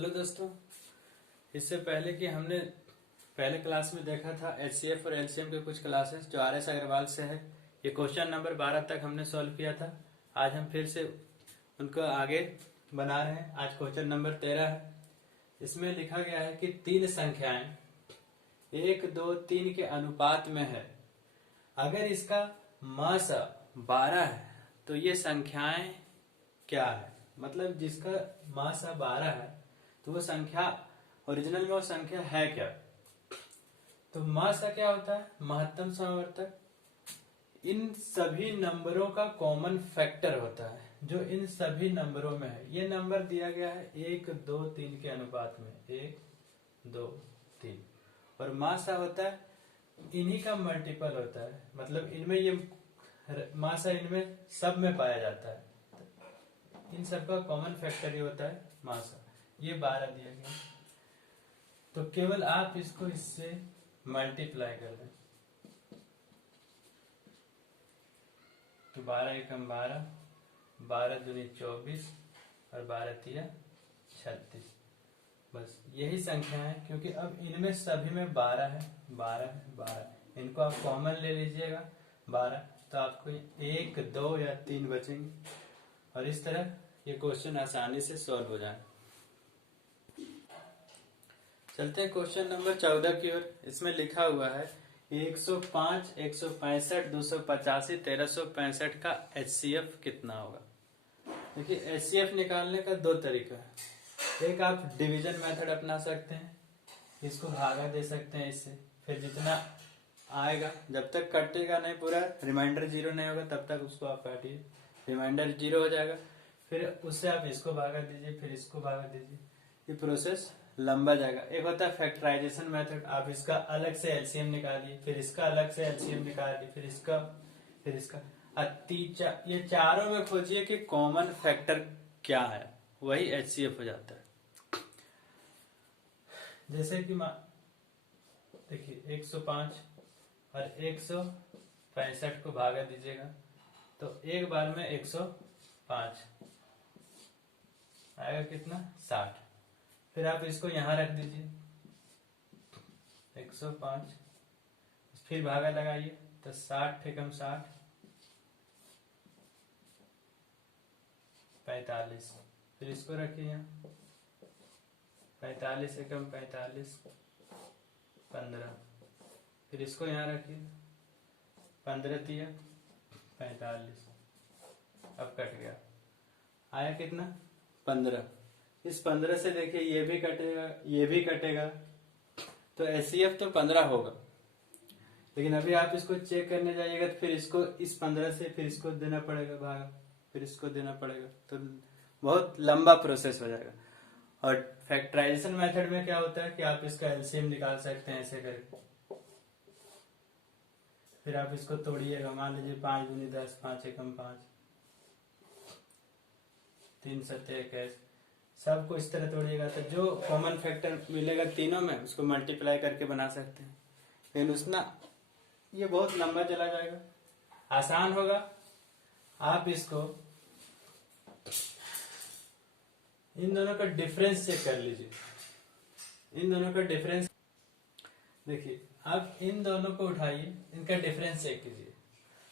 Hello दोस्तों, इससे पहले कि हमने पहले क्लास में देखा था एचसीएफ और एलसीएम के कुछ क्लासेस जो आर एस अग्रवाल से है। ये क्वेश्चन नंबर 12 तक हमने सॉल्व किया था। आज हम फिर से उनको आगे बना रहे हैं। आज क्वेश्चन नंबर 13 है। इसमें लिखा गया है कि तीन संख्याएं 1, 2, 3 के अनुपात में है। अगर इसका मासा 12 है तो ये संख्याएं क्या है। मतलब जिसका मासा 12 है तो वो संख्या ओरिजिनल में वो संख्या है क्या। तो मासा क्या होता है? महत्तम समावर्तक। इन सभी नंबरों का कॉमन फैक्टर होता है जो इन सभी नंबरों में है। ये नंबर दिया गया है 1, 2, 3 के अनुपात में, 1, 2, 3। और मासा होता है इन्हीं का मल्टीपल होता है। मतलब इनमें ये मासा इनमें सब में पाया जाता है। इन सब का कॉमन फैक्टर ये होता है मासा। ये 12 दिया गया तो केवल आप इसको इससे मल्टीप्लाई कर दें तो 12 एकम 12, 12 दूनी 24 और 12 तिया 36। बस यही संख्या है, क्योंकि अब इनमें सभी में 12 है, 12 है, 12। इनको आप कॉमन ले लीजिएगा 12, तो आपको 1, 2 या 3 बचेंगे। और इस तरह ये क्वेश्चन आसानी से सॉल्व हो जाए। चलते हैं क्वेश्चन नंबर 14 की ओर। इसमें लिखा हुआ है 105, 165, 285, 1365 का एचसीएफ कितना होगा। देखिए, एचसीएफ निकालने का दो तरीका है। एक, आप डिवीजन मेथड अपना सकते हैं, इसको भागा दे सकते हैं इससे। फिर जितना आएगा, जब तक कटेगा नहीं पूरा रिमाइंडर 0 नहीं होगा तब तक उसको आप काटिए। रिमाइंडर 0 हो जाएगा, फिर उससे आप इसको भागा दीजिए, फिर इसको भागा दीजिए। ये प्रोसेस लंबा जाएगा। एक होता है फैक्टराइजेशन मेथड। आप इसका अलग से एलसीएम निकालिए, फिर इसका अलग से एलसीएम निकालिए, फिर इसका ये चारों में खोजिए कि कॉमन फैक्टर क्या है, वही एचसीएफ हो जाता है। जैसे कि देखिए 105 और 165 को भागा दीजिएगा तो एक बार में 105 आएगा, कितना? 60। फिर आप इसको यहां रख दीजिए 105, फिर भागा लगाइए तो 60 एकम 60, 45। फिर इसको रखिए यहाँ 45 एकम 45, 15। फिर इसको यहाँ रखिए 15 तिया 45। अब कट गया, आया कितना? 15। इस 15 से देखिए ये भी कटेगा, ये भी कटेगा, तो एचसीएफ तो 15 होगा। लेकिन अभी आप इसको चेक करने जाइएगा तो फिर इसको इस 15 से फिर इसको देना पड़ेगा भागा, फिर इसको देना पड़ेगा, तो बहुत लंबा प्रोसेस हो जाएगा। और फैक्टराइजेशन मेथड में क्या होता है कि आप इसका एलसीएम निकाल सकते हैं ऐसे करके। फिर आप इसको तोड़िएगा, मान लीजिए 5 दूनी 10, 5 एकम 5, 3 सत्ते 21। सबको इस तरह तोड़िएगा तो जो कॉमन फैक्टर मिलेगा तीनों में उसको मल्टीप्लाई करके बना सकते हैं। लेकिन उसना ये बहुत लंबा चला जाएगा। आसान होगा, आप इसको इन दोनों का डिफरेंस चेक कर लीजिए। इन दोनों का डिफरेंस देखिए, आप इन दोनों को उठाइए, इनका डिफरेंस चेक कीजिए।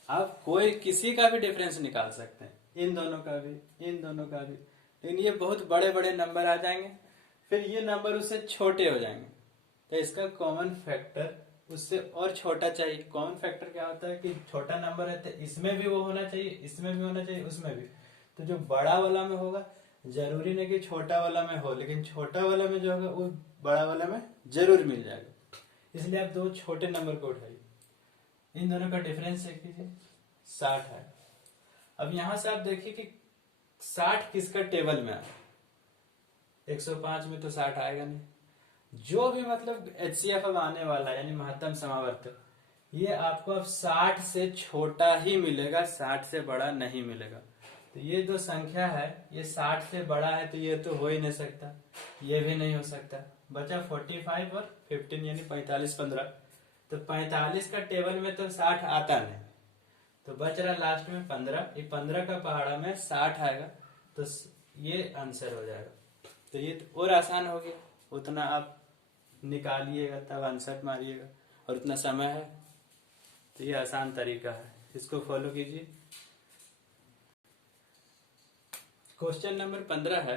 आप कोई किसी का भी डिफरेंस निकाल सकते हैं, इन दोनों का भी, इन दोनों का भी। लेकिन ये बहुत बड़े बड़े नंबर आ जाएंगे, फिर ये नंबर उससे छोटे हो जाएंगे। तो इसका कॉमन फैक्टर उससे और छोटा चाहिए। कॉमन फैक्टर क्या होता है कि छोटा नंबर है तो इसमें भी वो होना चाहिए, इसमें भी होना चाहिए, उसमें भी। तो जो बड़ा वाला में होगा, जरूरी नहीं कि छोटा वाला में हो, लेकिन छोटा वाला में जो होगा वो बड़ा वाला में जरूर मिल जाएगा। इसलिए आप दो छोटे नंबर को उठाइए, इन दोनों का डिफरेंस चेक कीजिए, 60 है। अब यहां से आप देखिए कि 60 किसका टेबल में है। 105 में तो 60 आएगा नहीं। जो भी मतलब एचसीएफ अब आने वाला है, यानी महत्तम समावर्तक, ये आपको अब 60 से छोटा ही मिलेगा, 60 से बड़ा नहीं मिलेगा। तो ये जो संख्या है ये 60 से बड़ा है, तो ये तो हो ही नहीं सकता, ये भी नहीं हो सकता। बचा 45 और 15 यानी 45, 15। तो 45 का टेबल में तो 60 आता नहीं, तो बच रहा लास्ट में 15। ये 15 का पहाड़ा में 60 आएगा, तो ये आंसर हो जाएगा। तो ये तो और आसान हो गया, उतना आप निकालिएगा तब आंसर मारिएगा और उतना समय है, तो ये आसान तरीका है, इसको फॉलो कीजिए। क्वेश्चन नंबर 15 है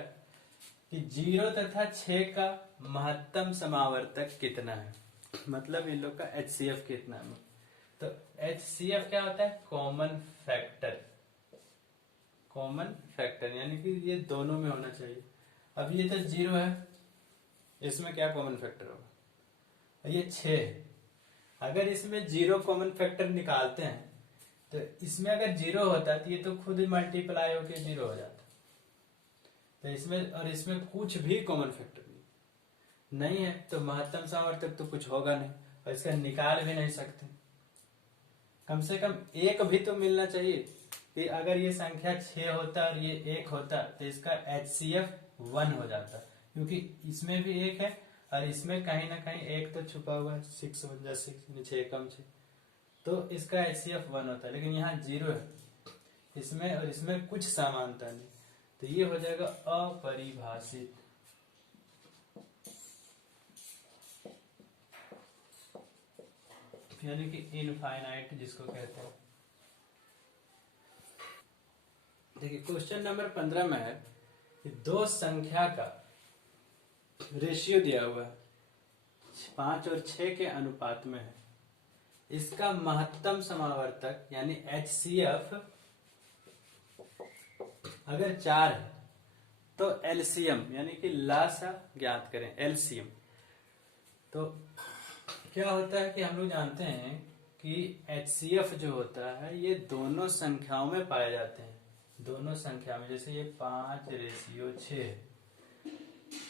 कि 0 तथा 6 का महत्तम समावर्तक कितना है, मतलब इन लोग का HCF कितना है। तो HCF क्या होता है, कॉमन फैक्टर, कॉमन फैक्टर यानी कि ये दोनों में होना चाहिए। अब ये तो 0 है, इसमें क्या कॉमन फैक्टर होगा, ये 6 है, अगर इसमें 0 कॉमन फैक्टर निकालते हैं तो इसमें अगर 0 होता तो ये तो खुद ही मल्टीप्लाई होकर 0 हो जाता, तो इसमें और इसमें कुछ भी कॉमन फैक्टर नहीं है, तो महत्तम समावर्तक तो कुछ होगा नहीं और इसका निकाल भी नहीं सकते। कम से कम एक भी तो मिलना चाहिए कि अगर ये संख्या 6 होता और ये 1 होता तो इसका HCF 1 हो जाता, क्योंकि इसमें भी 1 है और इसमें कहीं ना कहीं 1 तो छुपा हुआ है, 6 1 जा 6 6 कम 6, तो इसका HCF 1 होता है। लेकिन यहाँ 0 है, इसमें और इसमें कुछ समानता नहीं, तो ये हो जाएगा अपरिभाषित। यानी कि इनफाइनाइट जिसको कहते हैं। देखिए क्वेश्चन नंबर 15 में है कि दो संख्या का रेशियो दिया हुआ है 5 और 6 के अनुपात में है, इसका महत्तम समावर्तक यानी HCF अगर 4 है तो LCM यानी कि लासा ज्ञात करें, LCM। तो क्या होता है कि हम लोग जानते हैं कि HCF जो होता है ये दोनों संख्याओं में पाए जाते हैं, दोनों संख्या में, जैसे ये 5:6 है,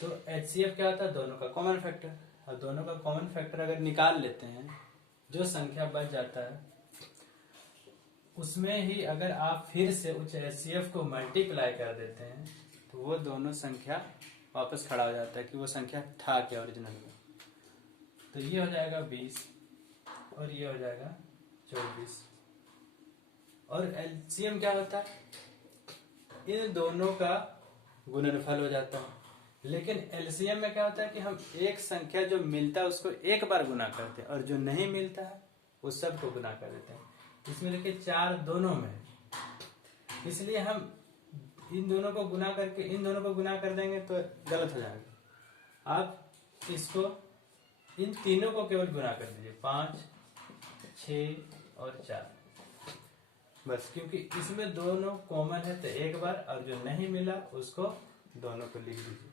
तो HCF क्या होता है, दोनों का कॉमन फैक्टर। और दोनों का कॉमन फैक्टर अगर निकाल लेते हैं, जो संख्या बच जाता है उसमें ही अगर आप फिर से उस HCF को मल्टीप्लाई कर देते हैं तो वो दोनों संख्या वापस खड़ा हो जाता है कि वो संख्या था क्या ओरिजिनल में। तो ये हो जाएगा 20 और ये हो जाएगा 24। और LCM क्या होता है, इन दोनों का गुणनफल हो जाता है। लेकिन LCM में क्या होता है कि हम एक संख्या जो मिलता है उसको एक बार गुना करते हैं और जो नहीं मिलता है उस सब को गुना कर देते हैं। इसमें देखिए 4 दोनों में, इसलिए हम इन दोनों को गुना करके इन दोनों को गुना कर देंगे तो गलत हो जाएगा। आप इसको इन तीनों को केवल गुना कर दीजिए, 5 6 और 4 बस, क्योंकि इसमें दोनों कॉमन है तो एक बार, और जो नहीं मिला उसको दोनों को लिख दीजिए।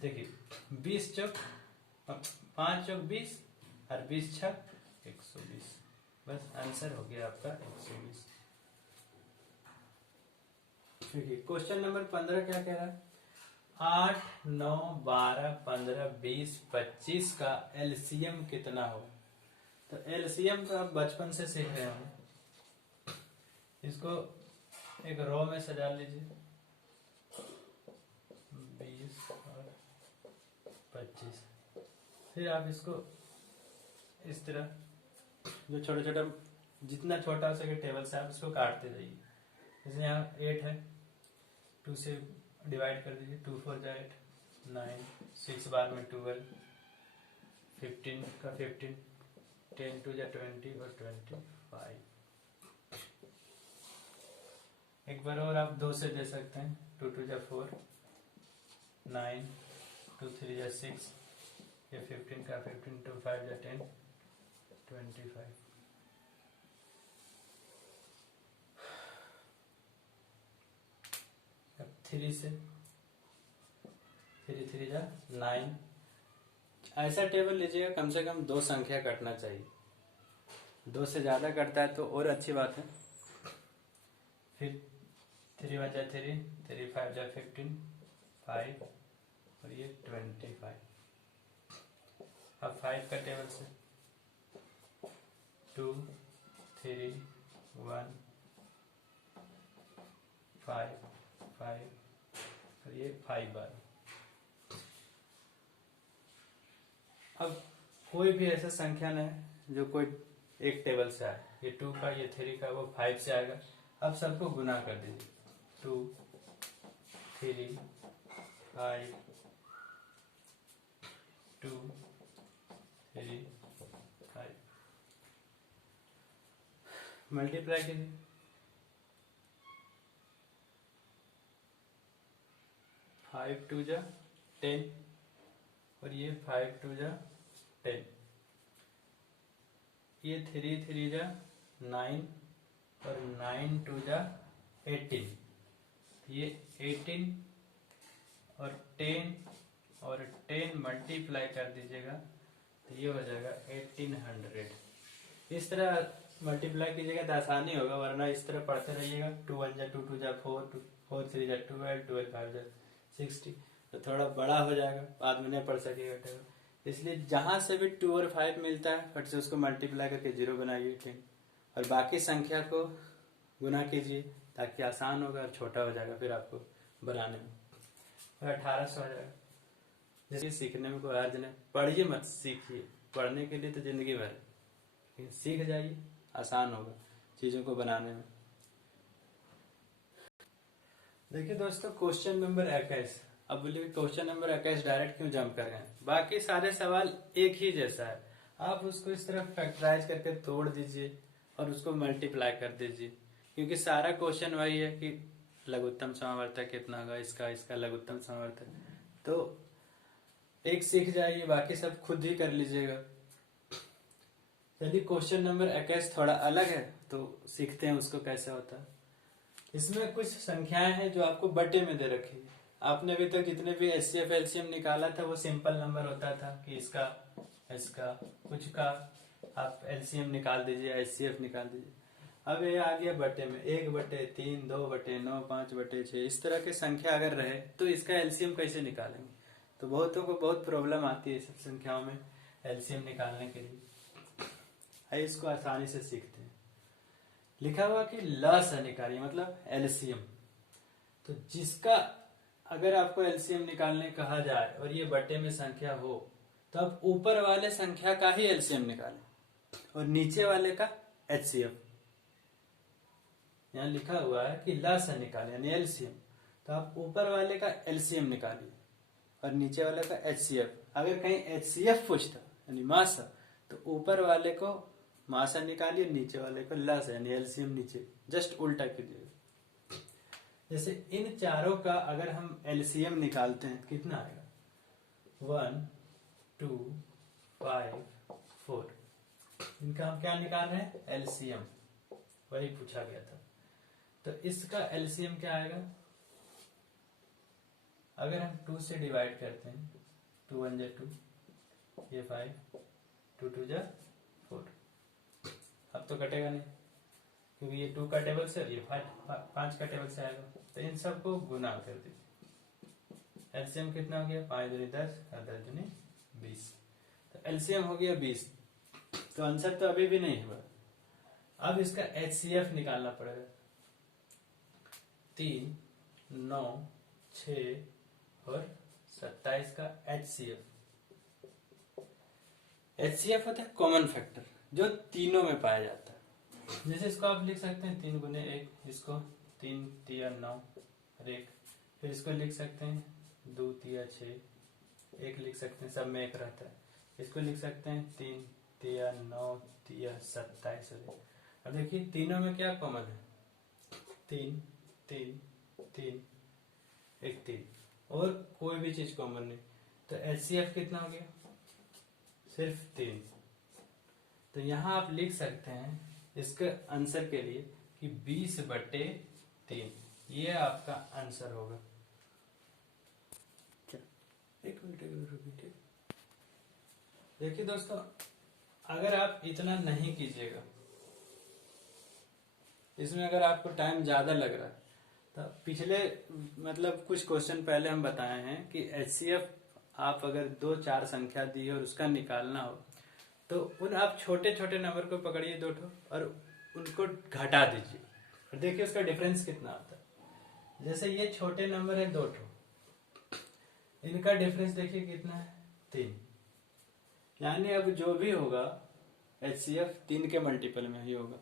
देखिए 20 चौक 5 चौक 20 और 20 छक 120, बस आंसर हो गया आपका 120। देखिए क्वेश्चन नंबर 15 क्या कह रहा है, 8 9 12 15 20 25 का LCM कितना हो। तो LCM तो आप बचपन से सीख रहे होंगे, इसको एक रो में सजा लीजिए, 20 और 25, फिर आप इसको इस तरह जो छोटा छोटा जितना छोटा हो सके टेबल से आप इसको काटते जाइए। जैसे यहाँ 8 है, 2 से डिवाइड कर दीजिए, 2 4 जा 8 9 6 बार में 12 15 का 15 10 2 जा 20 और 25। एक बार और आप 2 से दे सकते हैं, 2 2 जा 4 9 2 3 जा 6, ये 15 का 15 2 5 जा 10 25। अब 3 से 3 3 जा 9। ऐसा टेबल लीजिएगा कम से कम 2 संख्या कटना चाहिए, 2 से ज्यादा कटता है तो और अच्छी बात है। फिर 3 1 जा 3 3 5 जा 15 5 और ये 25। अब 5 का टेबल से 2 3 1 5 5 और ये 5 बार। अब कोई भी ऐसा संख्या नहीं जो कोई एक टेबल से आए, ये 2 का ये 3 का वो 5 से आएगा। अब सबको गुना कर दीजिए, 2 3 5 2 3 5 मल्टीप्लाई कीजिए, 5 2 जा 10 और ये 5 2 जा 10, ये 3 3 जा 9 और 9 2 जा 18, ये 18 और 10 मल्टीप्लाई कर दीजिएगा तो ये हो जाएगा 1800। इस तरह मल्टीप्लाई कीजिएगा तो आसानी होगा, वरना इस तरह पढ़ते रहिएगा। 2 1 जा 2 2 जा 4 4 3 जा 12 12 5 जा 60, तो थोड़ा बड़ा हो जाएगा, बाद में नहीं पढ़ सकेगा टेबल। इसलिए जहां से भी 2 और 5 मिलता है फट से उसको मल्टीप्लाई करके 0 बनाइए 10, और बाकी संख्या को गुना कीजिए ताकि आसान होगा और छोटा हो जाएगा फिर आपको बनाने में, और 1800 हो जाएगा। जैसे सीखने में कोई हर्ज नहीं, पढ़िए मत सीखिए, पढ़ने के लिए तो जिंदगी भर, लेकिन सीख जाइए, आसान होगा चीजों को बनाने में। देखिए दोस्तों, क्वेश्चन नंबर 21। अब बोलिए क्वेश्चन नंबर 21 डायरेक्ट क्यों जंप कर गए? बाकी सारे सवाल एक ही जैसा है, आप उसको इस तरह फैक्टराइज करके तोड़ दीजिए और उसको मल्टीप्लाई कर दीजिए, क्योंकि सारा क्वेश्चन वही है कि लघुत्तम समावर्तक कितना होगा, इसका लघुत्तम समावर्तक। तो एक सीख जाइए, बाकी सब खुद ही कर लीजिएगा। यदि क्वेश्चन नंबर 21 थोड़ा अलग है तो सीखते हैं उसको कैसे होता है। इसमें कुछ संख्याएं हैं जो आपको बटे में दे रखी है। आपने अभी तक जितने भी HCF LCM निकाला था वो सिंपल नंबर होता था कि इसका कुछ का आप LCM निकाल दीजिए, HCF निकाल दीजिए। अब ये आ गया बटे में, 1/3, 2/9, 5/6, इस तरह की संख्या अगर रहे तो इसका LCM कैसे निकालेंगे? तो बहुतों को बहुत प्रॉब्लम आती है सब संख्याओं में LCM निकालने के लिए। इसको आसानी से सीखते हैं। लिखा हुआ कि लस निकालिए, मतलब LCM। तो जिसका अगर आपको LCM निकालने कहा जाए और ये बटे में संख्या हो तो आप ऊपर वाले संख्या का ही LCM निकालें और नीचे वाले का HCF। यहाँ लिखा हुआ है कि लस निकाले यानी LCM, तो आप ऊपर वाले का LCM निकालिए और नीचे वाले का HCF। अगर कहीं HCF पूछता यानी मासा, तो ऊपर वाले को मासा निकालिए, नीचे वाले को लस यानी LCM नीचे, जस्ट उल्टा कीजिए। जैसे इन चारों का अगर हम LCM निकालते हैं कितना आएगा? 1 2 5 4। इनका हम क्या निकाल रहे हैं? LCM, वही पूछा गया था। तो इसका LCM क्या आएगा? अगर हम 2 से डिवाइड करते हैं, 2 1 जा 2, ये 5, 2 2 जा 4। अब तो कटेगा नहीं क्योंकि ये 2 का टेबल से और ये 5 का टेबल से आएगा। तो इन सबको गुना कर दीजिए। LCM कितना हो गया? 5 दूनी 10 और 10 दूनी 20। तो LCM हो गया 20। तो आंसर तो अभी भी नहीं हुआ। अब इसका HCF निकालना पड़ेगा। 3 9 6 और 27 का HCF। HCF होता है कॉमन फैक्टर, जो तीनों में पाया जाता है। जैसे इसको आप लिख सकते हैं 3 गुने 1, इसको 3 तिया 9 और 1, फिर इसको लिख सकते हैं 2 तिया 6, 1 लिख सकते हैं, सब में 1 रहता है। इसको लिख सकते हैं 3 तिया 9 तिया 27 और देखिए तीनों में क्या कॉमन है? 3 3 3 1 3, और कोई भी चीज कॉमन नहीं। तो HCF कितना हो गया? सिर्फ 3। तो यहां आप लिख सकते हैं इसके आंसर के लिए कि 20/3, ये आपका आंसर होगा। एक मिनट रुकिए। देखिए दोस्तों, अगर आप इतना नहीं कीजिएगा, इसमें अगर आपको टाइम ज्यादा लग रहा है, तो पिछले मतलब कुछ क्वेश्चन पहले हम बताए हैं कि HCF आप अगर 2-4 संख्या दी और उसका निकालना हो तो उन आप छोटे छोटे नंबर को पकड़िए 2 ठो और उनको घटा दीजिए और देखिए उसका डिफरेंस कितना आता है। जैसे ये छोटे नंबर है 2 ठो, इनका डिफरेंस देखिए कितना है? 3। यानी अब जो भी होगा HCF 3 के मल्टीपल में ही होगा।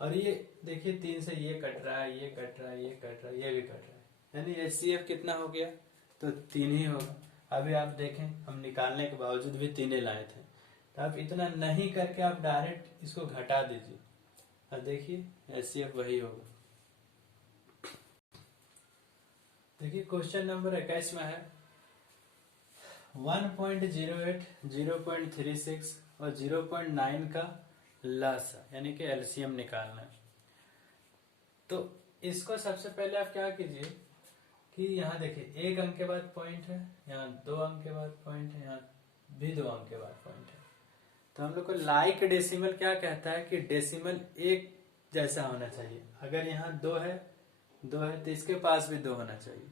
और ये देखिए 3 से ये कट रहा है, ये कट रहा है, ये कट रहा है, ये भी कट रहा है, यानी HCF कितना हो गया? तो 3 ही होगा। अभी आप देखें हम निकालने के बावजूद भी 3 ही लाए थे, तो आप इतना नहीं करके आप डायरेक्ट इसको घटा दीजिए और देखिए HCF वही होगा। देखिए क्वेश्चन नंबर 21 में है 1.08, 0.36 और 0.9 का लसा यानी कि LCM निकालना है। तो इसको सबसे पहले आप क्या कीजिए कि यहाँ देखिए 1 अंक के बाद पॉइंट है, यहाँ 2 अंक के बाद पॉइंट है, यहाँ भी 2 अंक के बाद पॉइंट है। तो हम लोग को लाइक डेसिमल क्या कहता है कि डेसिमल एक जैसा होना चाहिए। अगर यहाँ 2 है तो इसके पास भी 2 होना चाहिए।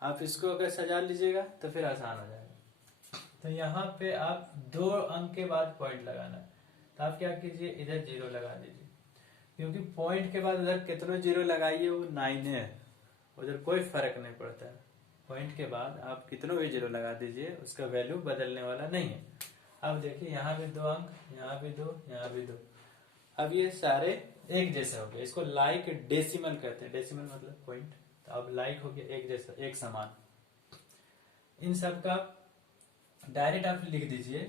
आप इसको अगर सजा लीजिएगा तो फिर आसान हो जाएगा। तो यहाँ पे आप 2 अंक के बाद पॉइंट लगाना है, तो आप क्या कीजिए इधर 0 लगा दीजिए, क्योंकि पॉइंट के बाद उधर कितनों 0 लगाइए वो 9 है, उधर कोई फर्क नहीं पड़ता है। पॉइंट के बाद आप कितनों भी 0 लगा दीजिए उसका वैल्यू बदलने वाला नहीं है। अब देखिए यहाँ भी 2 अंक, यहाँ भी 2, यहाँ भी 2। अब ये सारे एक जैसे हो गए, इसको लाइक डेसिमल कहते हैं। डेसिमल मतलब पॉइंट, तो अब लाइक हो गया एक जैसा, एक समान। इन सब का डायरेक्ट आप लिख दीजिए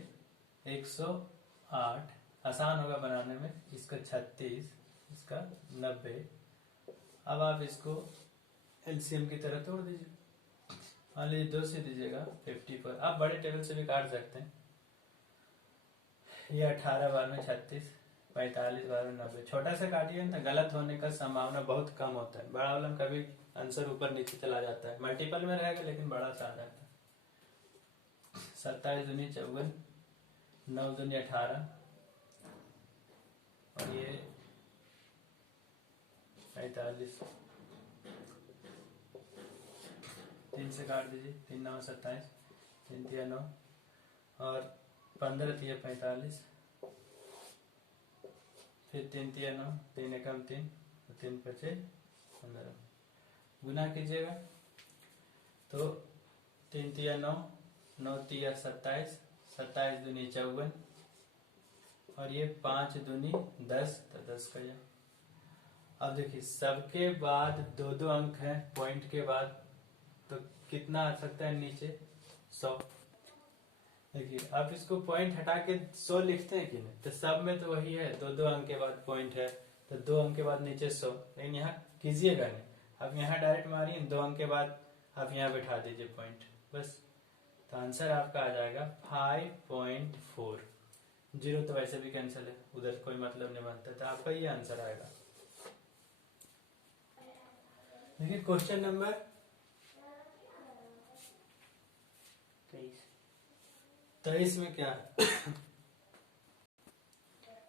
108, आसान होगा बनाने में। इसका 36, इसका 90। अब आप इसको LCM की तरह तोड़ दीजिए। मान लीजिए 2 से दीजिएगा 54। आप बड़े टेबल से भी काट सकते हैं। ये 18 बार में 36, 45 बार में 90। छोटा से काटिए ना तो गलत होने का संभावना बहुत कम होता है। बड़ा वाला में कभी आंसर ऊपर नीचे चला जाता है, मल्टीपल में रहेगा लेकिन बड़ा सा आ जाता है। 27 दूनी 54, 9 दूनी 18 और ये 45। 3 से काट दीजिए, 3 9 27, 3 3 9 और 15 3 45, फिर 3 3 9, 3 एकम 3, 3 5 15। गुना कीजिएगा तो 3 3 9, 9 3 27, 27 दूनी 54 और ये 5 दूनी 10, तो 10 का यह। अब देखिए सबके बाद 2 अंक है पॉइंट के बाद, तो कितना आ सकता है नीचे 100। देखिए आप इसको पॉइंट हटा के 100 लिखते हैं कि नहीं, तो सब में तो वही है, 2 अंक के बाद पॉइंट है तो 2 अंक के बाद नीचे 100। लेकिन यहाँ कीजिएगा नहीं, आप यहाँ डायरेक्ट मारिए, 2 अंक के बाद आप यहाँ बैठा दीजिए पॉइंट बस। तो आंसर आपका आ जाएगा 5.4। 0 तो वैसे भी कैंसिल है, उधर कोई मतलब नहीं बनता, तो आपका ये आंसर आएगा। देखिए क्वेश्चन नंबर 23 में क्या है।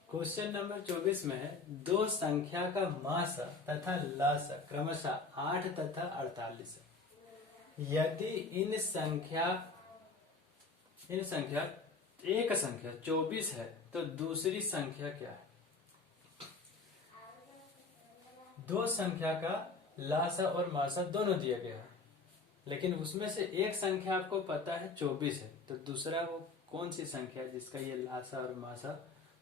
क्वेश्चन नंबर 24 में है 2 संख्या का मासा तथा लसा क्रमशः 8 तथा 48 है। यदि इन संख्या एक संख्या 24 है तो दूसरी संख्या क्या है। 2 संख्या का लासा और मासा दोनों दिया गया है, लेकिन उसमें से एक संख्या आपको पता है 24 है, तो दूसरा वो कौन सी संख्या है जिसका ये लासा और मासा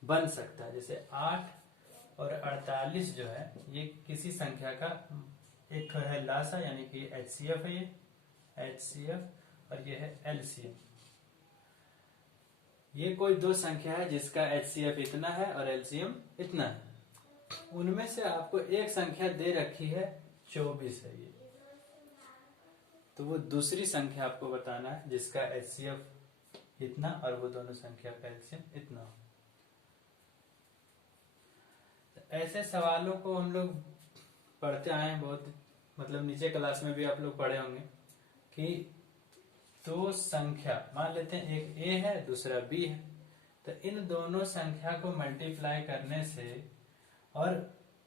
बन सकता है। जैसे 8 और 48 जो है ये किसी संख्या का एक तो है लासा यानी कि HCF है, ये HCF और ये है LCM। ये कोई 2 संख्या है जिसका HCF इतना है और LCM इतना है। उनमें से आपको एक संख्या दे रखी है 24 है ये, तो वो दूसरी संख्या आपको बताना है जिसका HCF इतना और वो दोनों संख्या का LCM इतना हो। ऐसे सवालों को हम लोग पढ़ते आए हैं बहुत, मतलब नीचे क्लास में भी आप लोग पढ़े होंगे कि 2 संख्या मान लेते हैं, एक A है दूसरा B है, तो इन दोनों संख्या को मल्टीप्लाई करने से और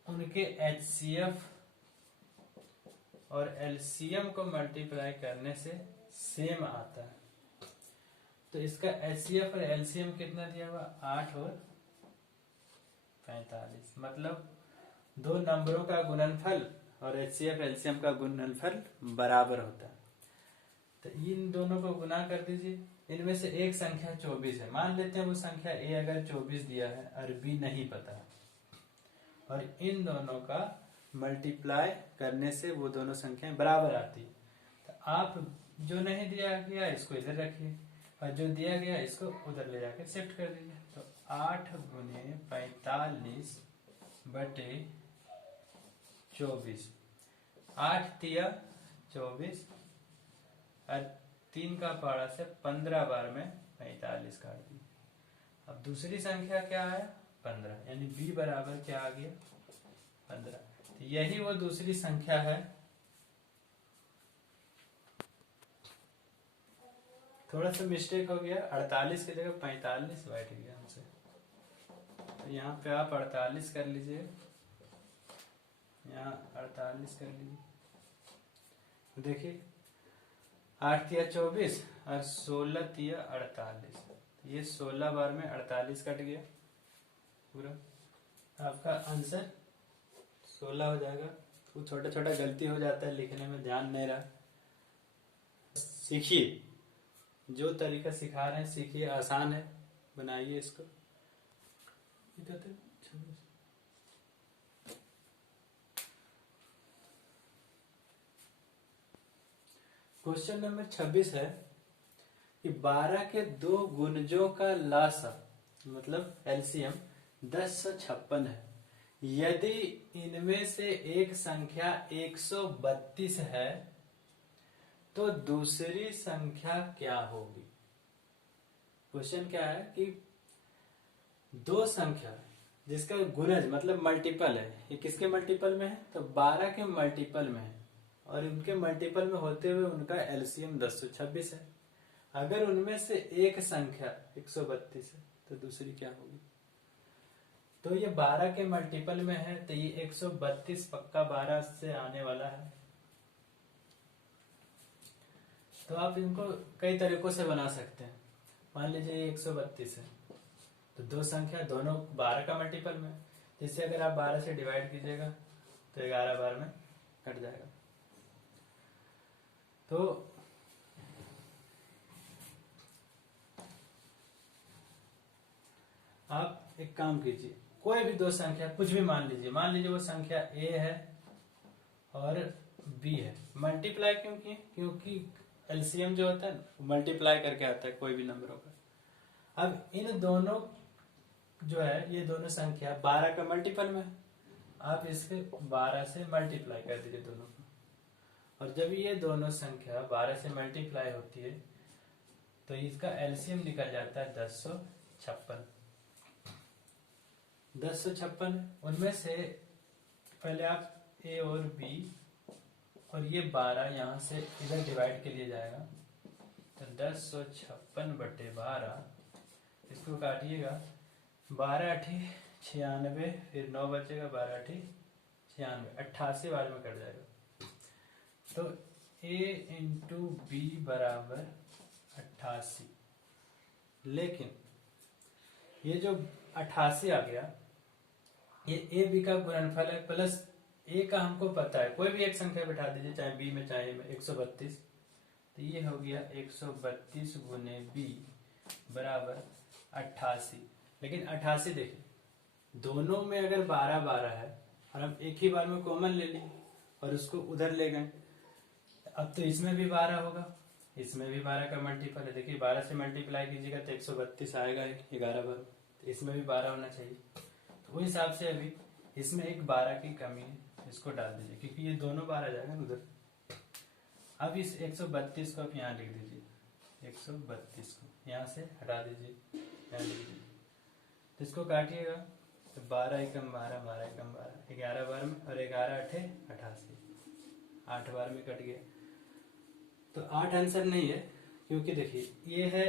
उनके HCF और LCM को मल्टीप्लाई करने से सेम आता है। तो इसका HCF और LCM कितना दिया हुआ 8 और 45, मतलब 2 नंबरों का गुणनफल और HCF LCM का गुणनफल बराबर होता है। तो इन दोनों को गुना कर दीजिए। इनमें से एक संख्या 24 है, मान लेते हैं वो संख्या A अगर 24 दिया है और B नहीं पता है, और इन दोनों का मल्टीप्लाई करने से वो दोनों संख्याएं बराबर आती है। तो आप जो नहीं दिया गया इसको इधर रखिए, और जो दिया गया इसको उधर ले जाकर शिफ्ट कर दीजिए। तो 8 गुने 45 बटे 24, 8 तिया 24, और 3 का पारा से 15 बार में 45 काट दिए। अब दूसरी संख्या क्या आया? 15, यानी b बराबर क्या आ गया? 15। तो यही वो दूसरी संख्या है। थोड़ा सा मिस्टेक हो गया, 48 की जगह 45 बैठ गया हमसे। तो यहाँ पे आप 48 कर लीजिए, यहाँ 48 कर लीजिए। देखिए 8 तिया 24 और 16 तिया 48, ये 16 बार में 48 कट गया पूरा। आपका आंसर 16 हो जाएगा। तो छोटा छोटा गलती हो जाता है लिखने में, ध्यान नहीं रहा। सीखिए, जो तरीका सिखा रहे हैं सीखिए, आसान है, बनाइए इसको। क्वेश्चन नंबर 26 है कि 12 के दो गुणजों का लासा मतलब एलसीएम 1056 है। यदि इनमें से एक संख्या 132 है तो दूसरी संख्या क्या होगी? क्वेश्चन क्या है कि दो संख्या जिसका गुणज मतलब मल्टीपल है, ये किसके मल्टीपल में है? तो 12 के मल्टीपल में है, और उनके मल्टीपल में होते हुए उनका एलसीएम 1026 है। अगर उनमें से एक संख्या 132 है तो दूसरी क्या होगी? तो ये 12 के मल्टीपल में है, तो ये 132 पक्का 12 से आने वाला है। तो आप इनको कई तरीकों से बना सकते हैं। मान लीजिए ये 132 है, तो दो संख्या दोनों 12 का मल्टीपल में, जिससे अगर आप 12 से डिवाइड कीजिएगा तो 11 बार में कट जाएगा। तो आप एक काम कीजिए, कोई भी दो संख्या कुछ भी मान लीजिए वो संख्या a है और b है। मल्टीप्लाई क्यों किए? क्योंकि एलसीएम जो होता है मल्टीप्लाई करके आता है कोई भी नंबरों का। अब इन दोनों जो है ये दोनों संख्या 12 का मल्टीपल में है, आप इसके 12 से मल्टीप्लाई कर दीजिए दोनों को, और जब ये दोनों संख्या 12 से मल्टीप्लाई होती है तो इसका एलसीएम निकल जाता है 1056। 1056 उनमें से पहले आप a और b और ये 12 यहाँ से इधर डिवाइड के लिए जाएगा, तो 1056 बटे 12, इसको काटिएगा, 12 8 96, फिर 9 बचेगा, 12 8 96, 88 बार में कट जाएगा। तो a इंटू बी बराबर 88, लेकिन ये जो 88 आ गया ये ए बी का गुणनफल है प्लस ए का हमको पता है, कोई भी एक संख्या बिठा दीजिए चाहे बी में चाहे में, 132, तो ये हो गया 132 गुने बी बराबर 88। लेकिन 88 देखिए दोनों में अगर 12 12 है और हम एक ही बार में कॉमन ले लिए और उसको उधर ले गए, अब तो इसमें भी 12 होगा, इसमें भी 12 का मल्टीपल है। देखिए 12 से मल्टीप्लाई कीजिएगा तो 132 आएगा 11 बार, तो इसमें भी 12 होना चाहिए। तो वो हिसाब से अभी इसमें एक 12 की कमी है, इसको डाल दीजिए क्योंकि ये दोनों 12 आ जाएगा उधर। अब इस 132 को आप यहाँ लिख दीजिए, 132 को यहाँ से हटा दीजिए, यहाँ लिख दीजिए, तो इसको काटिएगा तो 12 एकम 12, 12 एकम 12, 11 बार में, और 11 8 88, 8 बार में कट गया। तो 8 आंसर नहीं है, क्योंकि देखिए ये है,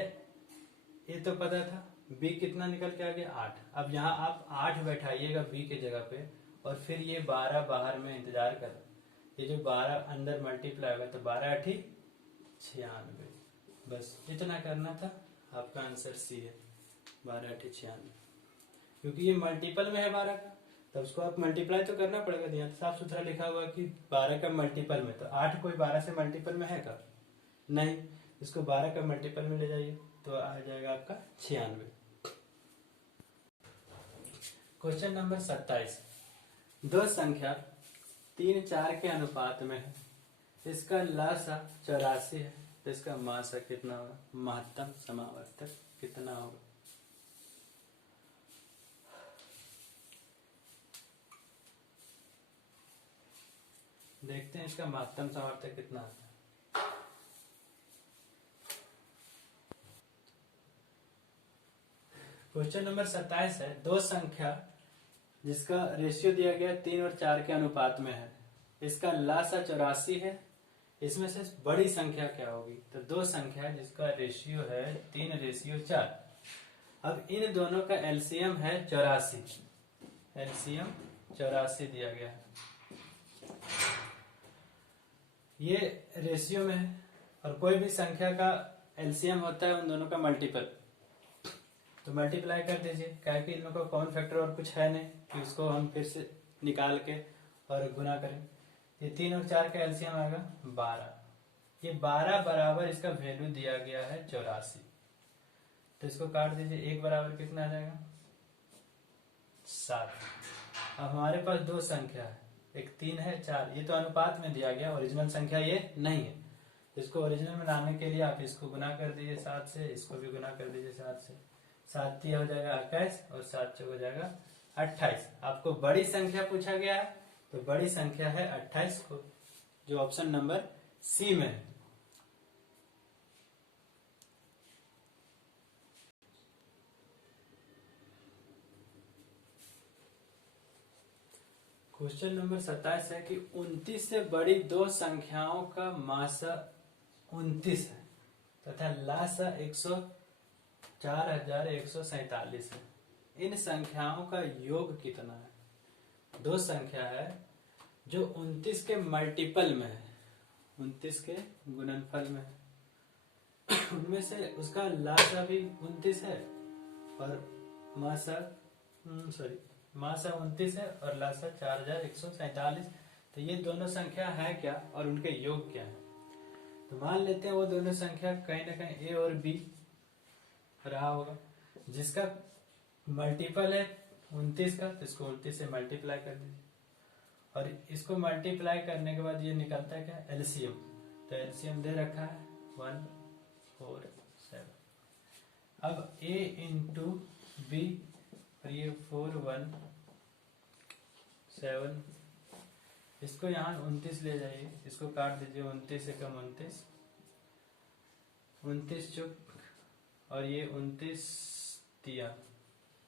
ये तो पता था, b कितना निकल के आ गया 8। अब यहाँ आप 8 बैठाइएगा b के जगह पे, और फिर ये 12 बाहर में इंतजार कर, ये जो 12 अंदर मल्टीप्लाई होगा तो 12 8 96, बस इतना करना था। आपका आंसर सी है 12 8 96, क्योंकि ये मल्टीपल में है 12 का, तो उसको आप मल्टीप्लाई तो करना पड़ेगा। ध्यान साफ सुथरा लिखा हुआ कि 12 का मल्टीपल में, तो 8 कोई 12 से मल्टीपल में है का? नहीं, इसको 12 का मल्टीपल में ले जाइए तो आ जाएगा आपका 96। क्वेश्चन नंबर 27, दो संख्या 3 4 के अनुपात में है, इसका लासा 84 है, तो तो इसका मास कितना होगा, महत्तम समावर्तक कितना होगा। देखते हैं इसका महत्तम समावर्तक कितना आता है। क्वेश्चन नंबर 27 है, दो संख्या जिसका रेशियो दिया गया 3 और 4 के अनुपात में है, इसका लासा 84 है, इसमें से बड़ी संख्या क्या होगी। तो दो संख्या है जिसका रेशियो है 3:4। अब इन दोनों का एलसीएम है 84, एलसीएम 84 दिया गया है, ये रेशियो में है। और कोई भी संख्या का एलसीएम होता है उन दोनों का मल्टीपल, तो मल्टीप्लाई कर दीजिए, क्या कि इन लोगों का कॉमन फैक्टर और कुछ है नहीं कि उसको हम फिर से निकाल के और गुना करें। ये 3 और 4 का एलसीएम आएगा 12, ये 12 बराबर इसका वैल्यू दिया गया है 84, तो इसको काट दीजिए, एक बराबर कितना आ जाएगा 7। अब हमारे पास दो संख्या है, एक 3 है 4, ये तो अनुपात में दिया गया, ओरिजिनल संख्या ये नहीं है। इसको ओरिजिनल में लाने के लिए आप इसको गुना कर दीजिए 7 से, इसको भी गुना कर दीजिए 7 से, 7 हो जाएगा 21 और 7 चौक हो जाएगा 28। आपको बड़ी संख्या पूछा गया है, तो बड़ी संख्या है 28 को, जो ऑप्शन नंबर सी में है। क्वेश्चन नंबर 27 है कि 29 से बड़ी दो संख्याओं का मासा 29 है तथा लासा 104,147 है, इन संख्याओं का योग कितना है। दो संख्या है जो 29 के मल्टीपल में है, 29 के गुणनफल में है, उनमें से उसका लासा भी 29 है और मासा 29 है और लासा 4,147। तो ये दोनों संख्या है क्या और उनके योग क्या है। तो मान लेते हैं वो दोनों संख्या कहीं ना कहीं ए और बी रहा होगा, जिसका मल्टीपल है 29 का, तो इसको 29 से मल्टीप्लाई कर दीजिए और इसको मल्टीप्लाई करने के बाद ये निकलता है क्या, एलसीएम। तो एलसीएम दे रखा है 147। अब a इंटू बी और ये 417, इसको यहाँ 29 ले जाइए, इसको काट दीजिए, 29 से कम 29, 29 चुप और ये 29 दिया,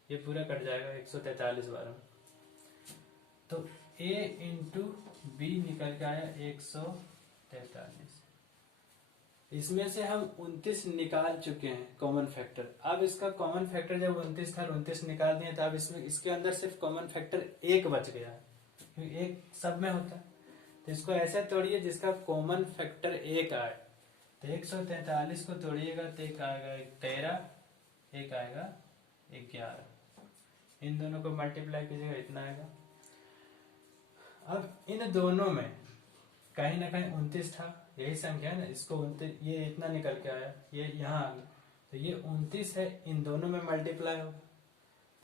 ये पूरा कट जाएगा 143 बार में। तो a इंटू बी निकल के आया 143। इसमें से हम 29 निकाल चुके हैं कॉमन फैक्टर। अब इसका कॉमन फैक्टर जब 29 था, 29 निकाल दिए, तो अब इसमें इसके अंदर सिर्फ कॉमन फैक्टर 1 बच गया है, क्योंकि 1 सब में होता है। तो इसको ऐसे तोड़िए जिसका कॉमन फैक्टर 1 आए। तो 143 को तोड़िएगा तो एक आएगा 13, एक आएगा 11, इन दोनों को मल्टीप्लाई कीजिएगा, इतना आएगा। अब इन दोनों में कहीं ना कहीं 29 था, यही संख्या है ना, इसको 29, ये इतना निकल के आया, ये यहाँ आ गया, तो ये 29 है, इन दोनों में मल्टीप्लाई होगा,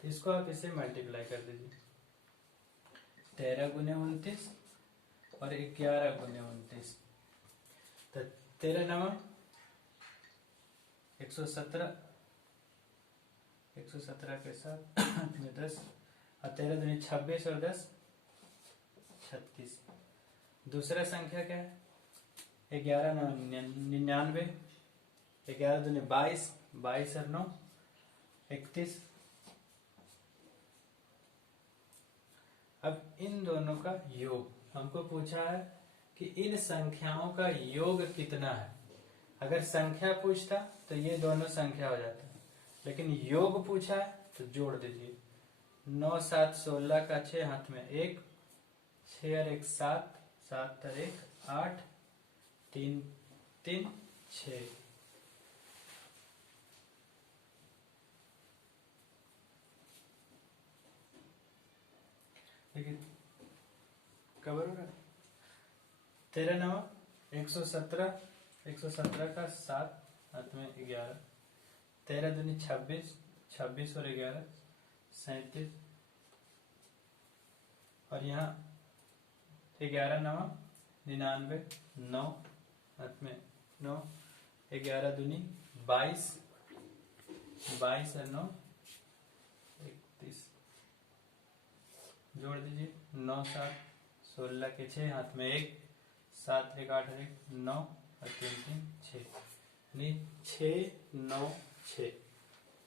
तो इसको आप इससे मल्टीप्लाई कर दीजिए, 13 गुने 29 और 11 गुने 29, तो 13 नवा 117, 117 के साथ में 10 और 13 दूनी 26 और 10 36। दूसरा संख्या क्या है, 11 9 99, 11 दूनी 22, 22 और 9 31। अब इन दोनों का योग हमको पूछा है कि इन संख्याओं का योग कितना है। अगर संख्या पूछता तो ये दोनों संख्या हो जाता, लेकिन योग पूछा है तो जोड़ दीजिए, 9 7 16 का 6 हाथ में 1, 6 और 1 7, 7 और 1 8, 3 3 6। कवर हो रहा है। 13 9 117, 117 का 7 हाथ में 11, 13 दूनी 26, 26 और 11 37, और यहाँ 11 9 99, 9 हाथ में 9, 11 दूनी 22, 22 और 9 31, जोड़ दीजिए 9 7 16 के 6, हाथ में 1, 7 1 8 1 9 और 3 3 6, यानी 6 9 6,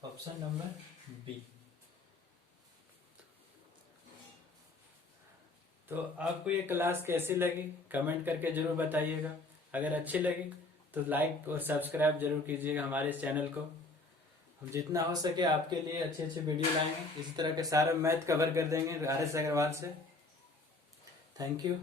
ऑप्शन नंबर बी। तो आपको ये क्लास कैसी लगी कमेंट करके जरूर बताइएगा। अगर अच्छी लगी तो लाइक और सब्सक्राइब जरूर कीजिएगा हमारे इस चैनल को। हम जितना हो सके आपके लिए अच्छे अच्छे वीडियो लाएंगे, इसी तरह के सारे मैथ कवर कर देंगे RS अग्रवाल से। Thank you.